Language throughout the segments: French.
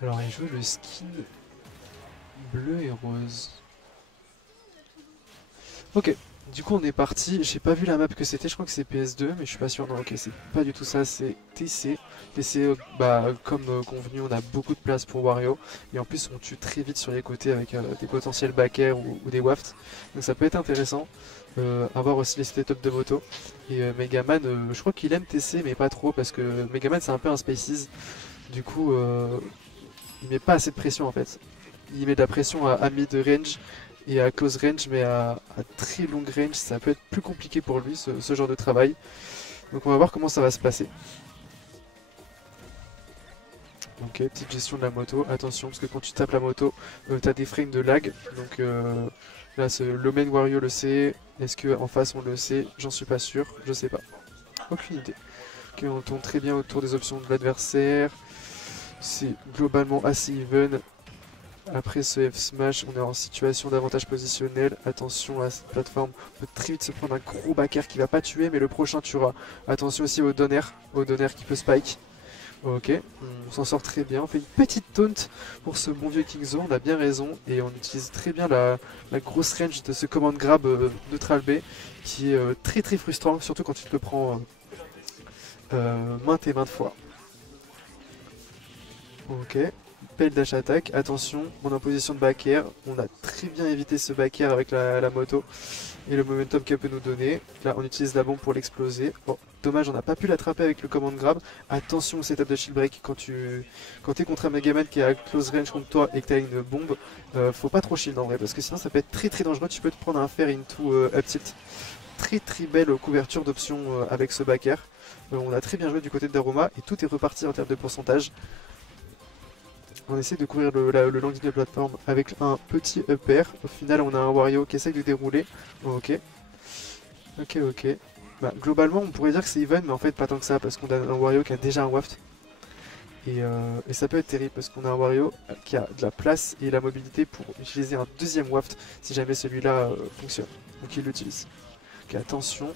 Alors il joue le skin bleu et rose. Ok, du coup on est parti. J'ai pas vu la map que c'était, je crois que c'est PS2, mais je suis pas sûr. Non, ok, c'est pas du tout ça, c'est TC. TC, bah, comme convenu, on a beaucoup de place pour Wario. Et en plus, on tue très vite sur les côtés avec des potentiels back air ou des wafts. Donc ça peut être intéressant. Avoir aussi les setups de moto. Et Megaman, je crois qu'il aime TC, mais pas trop, parce que Megaman c'est un peu un Spaces. Du coup, il met pas assez de pression en fait. Il met de la pression à mid-range et à close range, mais à très long range, ça peut être plus compliqué pour lui, ce genre de travail. Donc on va voir comment ça va se passer. Ok, petite gestion de la moto. Attention, parce que quand tu tapes la moto, tu as des frames de lag. Donc là, le main Wario le sait. Est-ce qu'en face on le sait? J'en suis pas sûr, je sais pas. Aucune idée. Ok, on tourne très bien autour des options de l'adversaire. C'est globalement assez even. Après ce F-Smash, on est en situation d'avantage positionnel. Attention à cette plateforme, on peut très vite se prendre un gros backer qui va pas tuer, mais le prochain tuera. Attention aussi au donner qui peut spike. Ok, on s'en sort très bien. On fait une petite taunt pour ce bon vieux Kingzo, on a bien raison. Et on utilise très bien la grosse range de ce command grab neutral B, qui est très très frustrant, surtout quand tu te le prends maintes et maintes fois. Ok, belle dash attack, attention, on est en position de back air, on a très bien évité ce back air avec la moto et le momentum qu'elle peut nous donner. Là on utilise la bombe pour l'exploser. Bon, dommage on n'a pas pu l'attraper avec le command grab. Attention au setup de shield break quand t'es contre un Megaman qui est à close range contre toi et que t'as une bombe, faut pas trop shield en vrai parce que sinon ça peut être très très dangereux, tu peux te prendre un fer into up tilt. Très très belle couverture d'options avec ce back air. On a très bien joué du côté de Daruma et tout est reparti en termes de pourcentage. On essaie de couvrir le landing de plateforme avec un petit up air. Au final, on a un Wario qui essaye de dérouler. Ok. Ok, ok. Bah, globalement, on pourrait dire que c'est even, mais en fait, pas tant que ça, parce qu'on a un Wario qui a déjà un waft. Et ça peut être terrible, parce qu'on a un Wario qui a de la place et la mobilité pour utiliser un deuxième waft si jamais celui-là fonctionne. Donc il l'utilise. Ok, attention.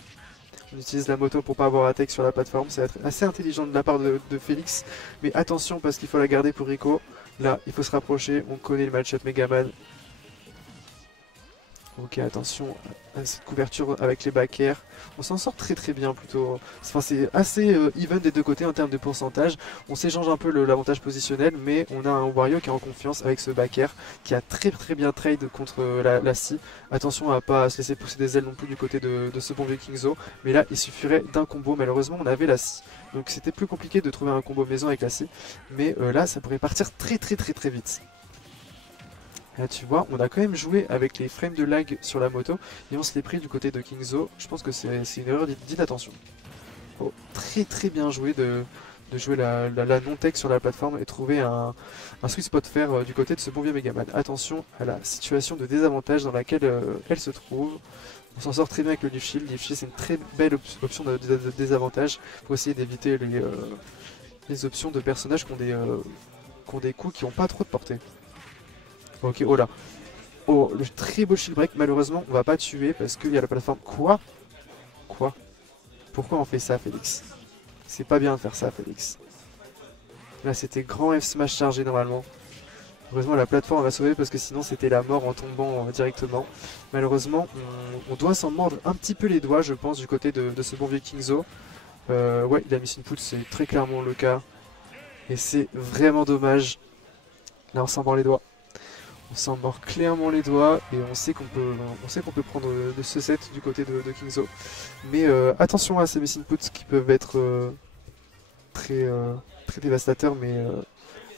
On utilise la moto pour pas avoir attaque sur la plateforme. Ça va être assez intelligent de la part de Félix. Mais attention parce qu'il faut la garder pour Rico. Là, il faut se rapprocher. On connaît le match-up Megaman. Ok, attention à cette couverture avec les back air. On s'en sort très très bien plutôt. Enfin, c'est assez even des deux côtés en termes de pourcentage. On s'échange un peu l'avantage positionnel, mais on a un Wario qui est en confiance avec ce back air qui a très très bien trade contre la scie. Attention à pas se laisser pousser des ailes non plus du côté de ce bon vieux Kingzo. Mais là, il suffirait d'un combo. Malheureusement, on avait la scie. Donc c'était plus compliqué de trouver un combo maison avec la scie. Mais là, ça pourrait partir très très très très vite. Là tu vois, on a quand même joué avec les frames de lag sur la moto et on se l'est pris du côté de Kingzo. Je pense que c'est une erreur d'inattention. Oh, très très bien joué de jouer la non-tech sur la plateforme et trouver un sweet spot faire du côté de ce bon vieux Megaman. Attention à la situation de désavantage dans laquelle elle se trouve. On s'en sort très bien avec le Leaf Shield. Leaf Shield c'est une très belle option de désavantage pour essayer d'éviter les options de personnages qui ont des coups qui n'ont pas trop de portée. Ok, oh là. Oh, le très beau shield break, malheureusement, on va pas tuer parce qu'il y a la plateforme. Quoi? Quoi? Pourquoi on fait ça, Félix? C'est pas bien de faire ça, Félix. Là, c'était grand F smash chargé normalement. Heureusement, la plateforme va sauver parce que sinon, c'était la mort en tombant directement. Malheureusement, on doit s'en mordre un petit peu les doigts, je pense, du côté de ce bon vieux Kingzo. Ouais, il a mis une put, c'est très clairement le cas. Et c'est vraiment dommage. Là, on s'en mord les doigts. On s'en mord clairement les doigts et on sait qu'on peut prendre de ce set du côté de Kingzo. Mais attention à ces missing puts qui peuvent être très, très dévastateurs, mais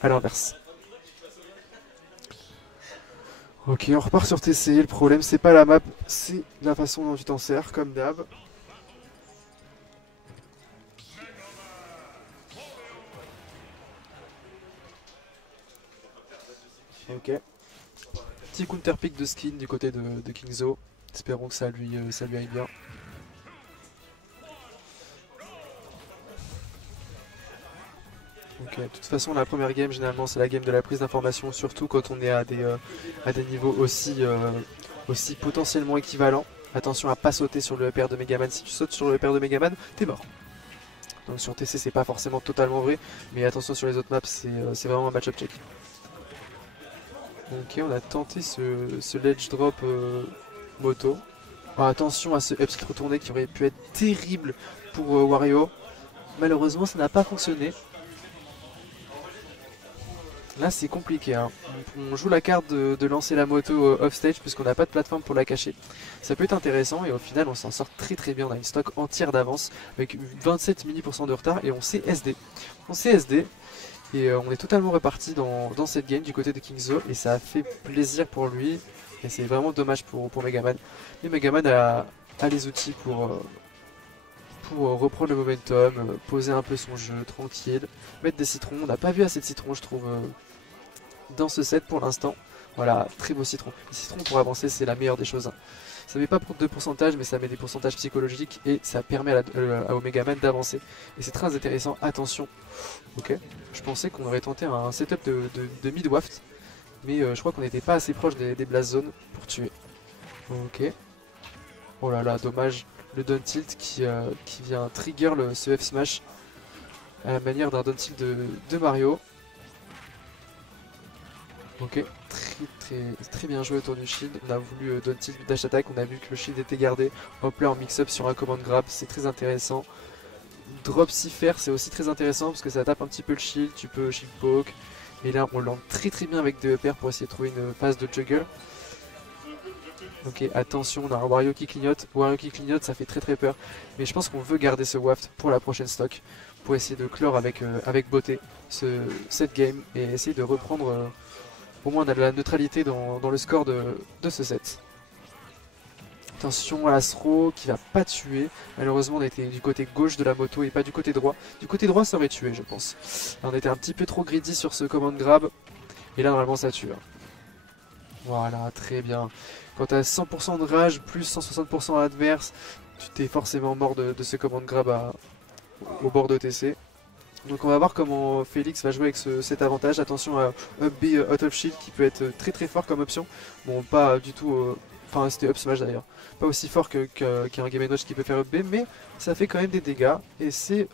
à l'inverse. Ok, on repart sur TC. Le problème, c'est pas la map, c'est la façon dont tu t'en sers, comme d'hab. Ok. Petit counter pick de skin du côté de Kingzo. Espérons que ça lui aille bien. Ok, de toute façon, la première game, généralement, c'est la game de la prise d'information, surtout quand on est à des niveaux aussi potentiellement équivalents. Attention à pas sauter sur le upper de Megaman. Si tu sautes sur le upper de Megaman, t'es mort. Donc sur TC c'est pas forcément totalement vrai, mais attention sur les autres maps c'est vraiment un match-up check. Ok, on a tenté ce ledge drop moto. Alors, attention à ce upskill retourné qui aurait pu être terrible pour Wario. Malheureusement ça n'a pas fonctionné. Là c'est compliqué, hein. On joue la carte de lancer la moto off-stage puisqu'on n'a pas de plateforme pour la cacher. Ça peut être intéressant et au final on s'en sort très bien. On a une stock entière d'avance avec 27 mini% de retard et on sait SD. On sait SD et on est totalement reparti dans cette game du côté de Kingzo et ça a fait plaisir pour lui et c'est vraiment dommage pour Megaman. Mais Megaman a les outils pour reprendre le momentum, poser un peu son jeu tranquille, mettre des citrons. On n'a pas vu assez de citrons je trouve dans ce set pour l'instant. Voilà, très beau citron. Les citrons pour avancer c'est la meilleure des choses. Ça met pas pour de pourcentage mais ça met des pourcentages psychologiques et ça permet à Megaman d'avancer. Et c'est très intéressant, attention. Ok, je pensais qu'on aurait tenté un setup de mid-waft, mais je crois qu'on n'était pas assez proche des blast zones pour tuer. Ok. Oh là là, dommage. Le down tilt qui vient trigger ce F smash à la manière d'un down tilt de Mario. Ok, très bien joué autour du shield. On a voulu down tilt dash attack, on a vu que le shield était gardé. Hop là en mix-up sur un command grab, c'est très intéressant. Drop si faire, c'est aussi très intéressant parce que ça tape un petit peu le shield, tu peux shield poke. Et là on lance très bien avec des EPR pour essayer de trouver une phase de juggle. Ok, attention, on a un Wario qui clignote. Wario qui clignote, ça fait très peur. Mais je pense qu'on veut garder ce waft pour la prochaine stock. Pour essayer de clore avec beauté cette game. Et essayer de reprendre au moins de la neutralité dans le score de ce set. Attention à Astro qui va pas tuer. Malheureusement on était du côté gauche de la moto et pas du côté droit. Du côté droit ça aurait tué je pense. Là, on était un petit peu trop greedy sur ce command grab. Et là normalement ça tue. Voilà, très bien. Quand tu as 100% de rage plus 160% adverse, tu t'es forcément mort de ce command grab au bord de TC. Donc on va voir comment Félix va jouer avec cet avantage. Attention à up B out of shield qui peut être très fort comme option. Bon, pas du tout... Enfin, c'était up smash d'ailleurs. Pas aussi fort qu'un Game & Watch qui peut faire up B, mais ça fait quand même des dégâts et c'est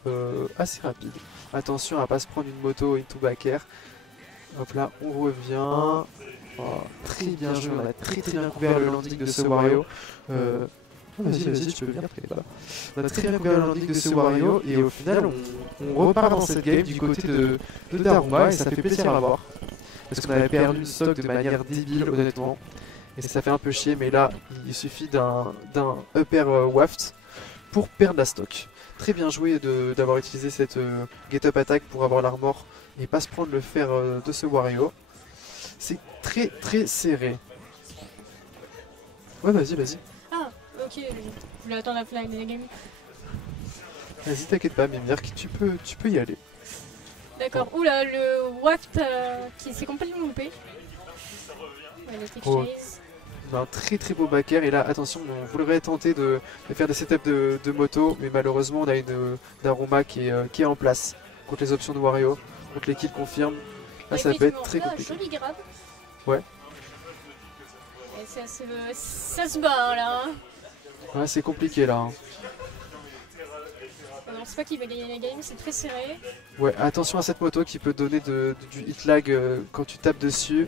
assez rapide. Attention à pas se prendre une moto into back air. Hop là, on revient. Oh, très bien joué, on a très bien couvert le landing de ce Wario. Vas-y, tu peux venir, on a très bien couvert le landing de ce Wario et au final on repart dans cette game du côté de Daruma et ça fait plaisir à voir. Parce qu'on avait perdu une stock de manière débile honnêtement. Et ça fait un peu chier, mais là il suffit d'un upper waft pour perdre la stock. Très bien joué d'avoir utilisé cette get up attack pour avoir l'armor et pas se prendre le fer de ce Wario. C'est très serré. Ouais, vas-y. Ah, ok, je voulais attendre la flag de la game. Vas-y, t'inquiète pas, Mimir, tu peux y aller. D'accord, oula, le waft qui s'est complètement loupé. Ouais, le tech chase. On a un très beau back air et là, attention, on voudrait tenter de faire des setups de moto, mais malheureusement, on a une Daruma qui est en place contre les options de Wario, contre les kills confirme. Là, ça peut être très compliqué. Joli grab. Ouais. Et ça se bat là. Ouais, c'est compliqué là. On sait pas qui va gagner la game, c'est très serré. Ouais, attention à cette moto qui peut donner du hit lag quand tu tapes dessus.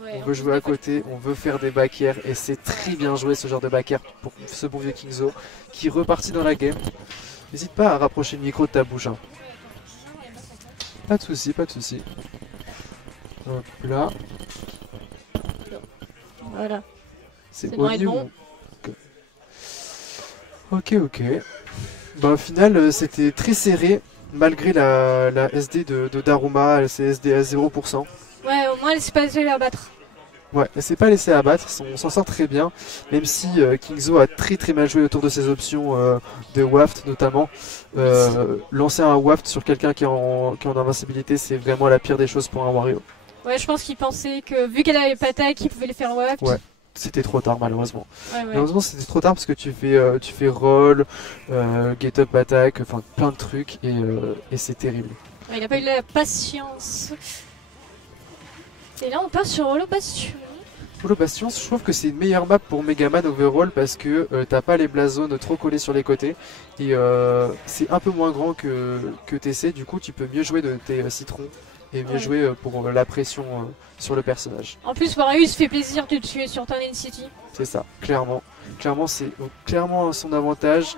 Ouais, on veut jouer à côté, on veut faire des back air et c'est très bien joué ce genre de back air pour ce bon vieux Kingzo qui est reparti dans la game. N'hésite pas à rapprocher le micro de ta bouche. Hein. Pas de soucis. Hop là. Voilà. C'est bon. Ok. Bah, au final, c'était très serré malgré la SD de Daruma. Elle s'est SD à 0%. Ouais, au moins elle s'est pas laissée abattre. Ouais, elle s'est pas laissée abattre. On s'en sort très bien. Même si Kingzo a très mal joué autour de ses options de waft notamment. Lancer un waft sur quelqu'un qui est en invincibilité, c'est vraiment la pire des choses pour un Wario. Ouais, je pense qu'il pensait que vu qu'elle avait pas taille, il pouvait les faire waft. Ouais, c'était trop tard malheureusement. Ouais. Malheureusement c'était trop tard parce que tu fais roll, get up attack, enfin plein de trucs et c'est terrible. Ouais, il a pas eu la patience. Et là on passe sur Holo Bastion. Pour le Bastion, je trouve que c'est une meilleure map pour Megaman overall parce que t'as pas les blast zones trop collés sur les côtés et c'est un peu moins grand que TC, du coup tu peux mieux jouer de tes citrons et mieux Ouais. jouer pour la pression sur le personnage. En plus, Marius fait plaisir de tuer sur Turn City. C'est ça, clairement. Clairement, c'est clairement son avantage.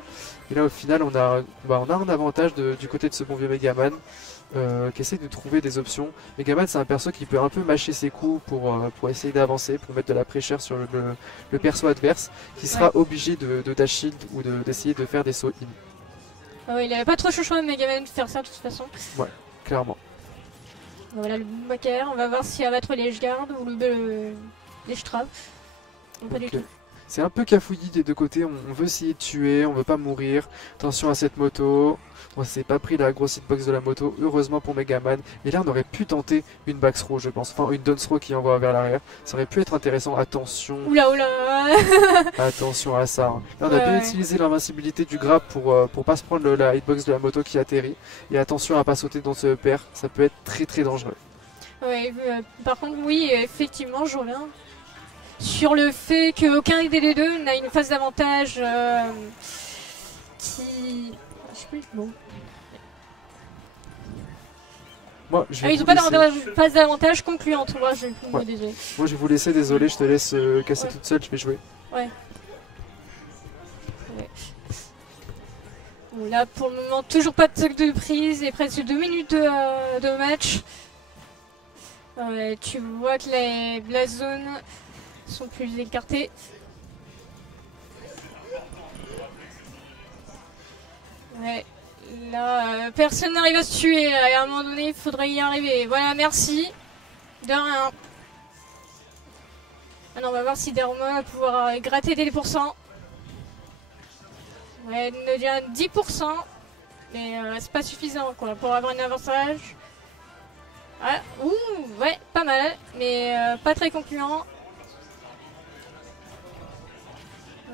Et là, au final, on a un avantage du côté de ce bon vieux Megaman qui essaie de trouver des options. Megaman, c'est un perso qui peut un peu mâcher ses coups pour essayer d'avancer, pour mettre de la pressure sur le perso adverse, qui sera obligé de dash shield ou d'essayer de faire des sauts in. Ah ouais, il avait pas trop le choix de Megaman de faire ça de toute façon. Clairement. Voilà le Boombacker, on va voir si elle va être les gardes ou les Strap. Pas du Ok. tout. C'est un peu cafouillis des deux côtés, on veut essayer de tuer, on veut pas mourir. Attention à cette moto. On s'est pas pris la grosse hitbox de la moto, heureusement pour Megaman. Et là on aurait pu tenter une back throw je pense, enfin une down throw qui envoie vers l'arrière. Ça aurait pu être intéressant, attention. Oula oula. Attention à ça. Hein. Là on a bien utilisé l'invincibilité du grab pour pas se prendre la hitbox de la moto qui atterrit. Et attention à pas sauter dans ce EPR, ça peut être très très dangereux. Ouais, par contre oui, effectivement je reviens sur le fait qu'aucun des deux n'a une phase d'avantage qui... Je sais plus le mot. Moi, je vais Ils vous ont pas laisser. phase d'avantage concluante, moi je suis Ouais. désolé. Moi je vais vous laisser, désolé, je te laisse casser toute seule, je vais jouer. Bon, là pour le moment toujours pas de stock de prise et presque 2 minutes de match. Tu vois que les blast zones sont plus écartées. Ouais, là personne n'arrive à se tuer là, et à un moment donné il faudrait y arriver. Voilà, merci. De rien. Maintenant on va voir si Daruma va pouvoir gratter des pourcents. Ouais, il devient 10%, mais c'est pas suffisant quoi pour avoir un avantage. Ah, ouh, ouais, pas mal, mais pas très concluant.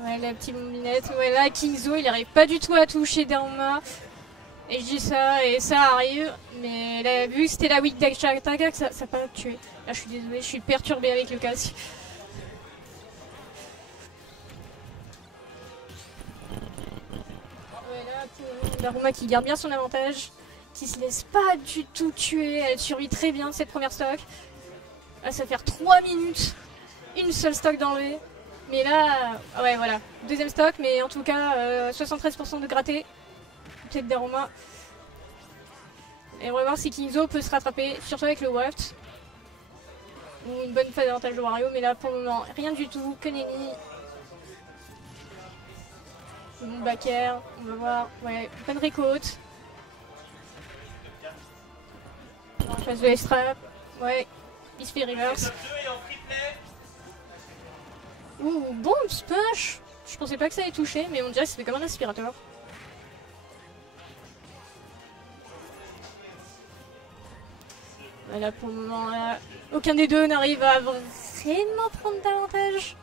Ouais, la petite bombinette. Ouais, là, Kingzo, il arrive pas du tout à toucher Daruma. Et je dis ça, et ça arrive. Mais là, vu que c'était la weak dash attack, ça n'a pas tué. Là, je suis désolée, je suis perturbée avec le casque. Ouais, là, pour Daruma qui garde bien son avantage. Qui se laisse pas du tout tuer. Elle survit très bien cette première stock. Là, ça va faire 3 minutes. Une seule stock d'enlever. Mais là, ouais, voilà. Deuxième stock, mais en tout cas, 73% de gratté. Peut-être Daruma. Et on va voir si Kingzo peut se rattraper, surtout avec le Waft. Ou une bonne phase d'avantage de Wario, mais là, pour le moment, rien du tout. Que nenni. Bon backer, on va voir. Ouais, bonne récolte. En face de S-Trap. Ouais, il se fait reverse. Ouh, bon splash. Je pensais pas que ça allait toucher, mais on dirait que c'était comme un aspirateur. Voilà, pour le moment, là, aucun des deux n'arrive à vraiment prendre d'avantage.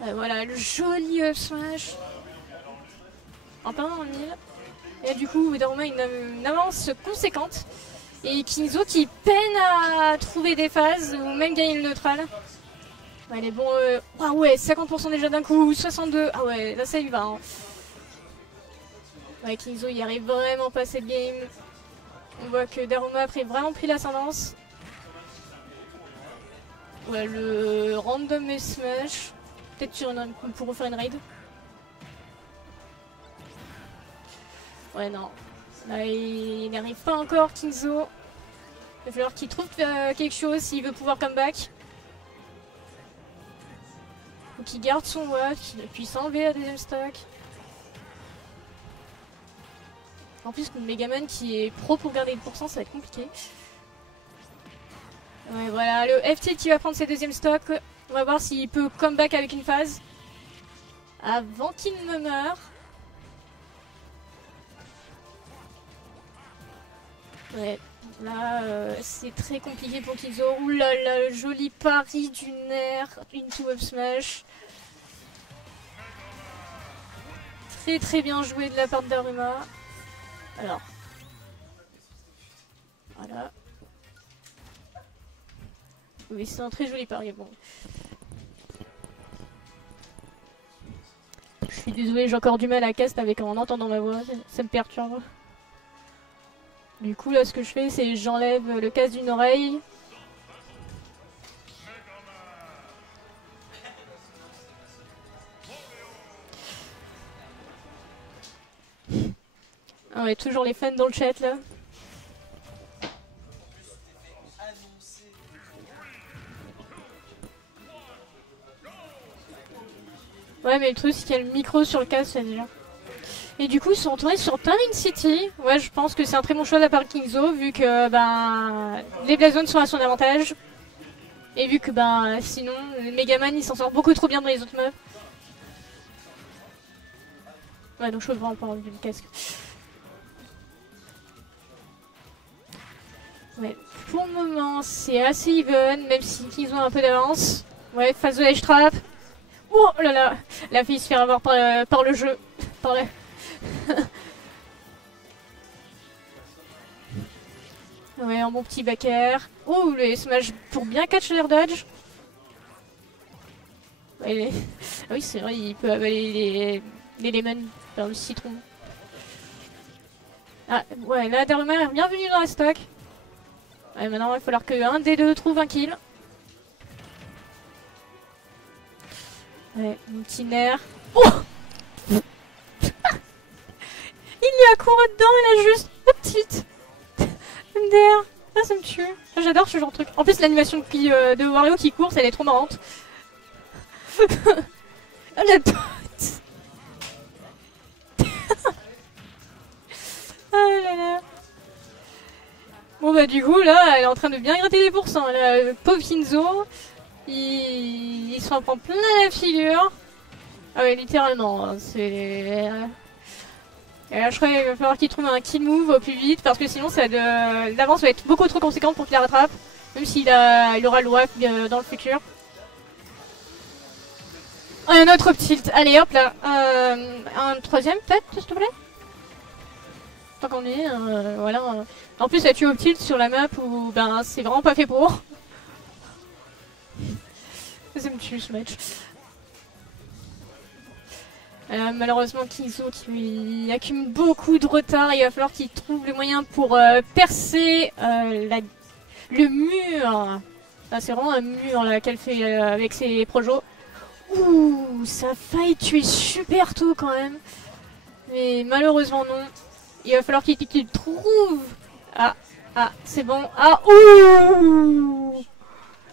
Voilà, le joli up smash. En plein dans le mille. Et du coup, Daruma une avance conséquente. Et Kingzo qui peine à trouver des phases ou même gagner le neutral. Ouais, les bons. Ah ouais, 50% déjà d'un coup, 62. Ah ouais, là ça y va. Hein. Ouais, Kingzo il arrive vraiment pas cette game. On voit que Daruma a vraiment pris l'ascendance. Ouais, le random et smash. Peut-être sur pour refaire une raid. Ouais, non. Là, il n'arrive pas encore, Kingzo. Il va falloir qu'il trouve quelque chose s'il veut pouvoir comeback. Faut qu'il garde son watt, qu'il puisse enlever la deuxième stock. En plus, le Megaman qui est pro pour garder le pourcent, ça va être compliqué. Ouais, voilà, le FT qui va prendre ses deuxièmes stocks. On va voir s'il peut comeback avec une phase. Avant qu'il ne meure. Ouais, là c'est très compliqué pour Kingzo. Ouh là là, le joli pari du nerf into up smash. Très très bien joué de la part de Daruma. Alors. Voilà. Mais c'est un très joli pari. Bon. Je suis désolée, j'ai encore du mal à cast avec en entendant ma voix, ça me perturbe. Du coup là ce que je fais c'est j'enlève le casque d'une oreille. Ah ouais, toujours les fans dans le chat là. Ouais, mais le truc, c'est qu'il y a le micro sur le casque, ça déjà. Et du coup, ils sont retournés sur Turning City. Ouais, je pense que c'est un très bon choix de la part de Kingzo, vu que les Black Zones sont à son avantage. Et vu que sinon, Megaman il s'en sort beaucoup trop bien dans les autres maps. Ouais, donc je peux vraiment pas enlever le casque. Ouais, pour le moment, c'est assez even, même si Kingzo a un peu d'avance. Ouais, face de l'edge trap. Oh là là, elle a failli se faire avoir par le jeu. Par Ouais, un bon petit back air. Oh, les smash pour bien catch l'air dodge. Ouais, ah oui, c'est vrai, il peut avaler les lemons vers le citron. Ah, ouais, là, Daruma est bienvenue dans la stock. Ouais, maintenant, il va falloir que un des deux trouve un kill. Ouais, mon petit nerf. Oh il y a couru dedans, elle a juste la petite MDR. Ah, ça me tue. J'adore ce genre de truc. En plus, l'animation de Wario qui court, elle est trop marrante. Ah, la pote. Ah là là. Bon bah du coup, là, elle est en train de bien gratter les pourcents. Là, pauvre Kingzo. Il s'en prend plein la figure. Ah ouais, littéralement, hein, c'est... Et là, je crois qu'il va falloir qu'il trouve un kill move au plus vite, parce que sinon l'avance va être beaucoup trop conséquente pour qu'il la rattrape, même s'il aura le WAP dans le futur. Un autre up tilt, allez hop là, un troisième peut-être, s'il te plaît. Tant qu'on est, voilà. En plus, tu up tilt sur la map où c'est vraiment pas fait pour. Ça me tue ce match. Malheureusement, Kingzo qui accumule beaucoup de retard, il va falloir qu'il trouve le moyen pour percer le mur. Ah, c'est vraiment un mur là qu'elle fait avec ses projos. Ouh, ça a failli tuer super tôt quand même. Mais malheureusement non. Il va falloir qu'il trouve. Ah, c'est bon. Ah, ouh,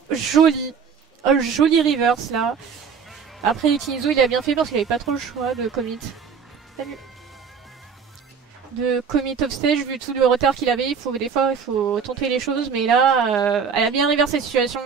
joli. Oh, joli reverse là. Après Kingzo il a bien fait parce qu'il avait pas trop le choix de commit. Salut. De commit off stage vu tout le retard qu'il avait. Des fois il faut tenter les choses, mais là elle a bien reversé la situation.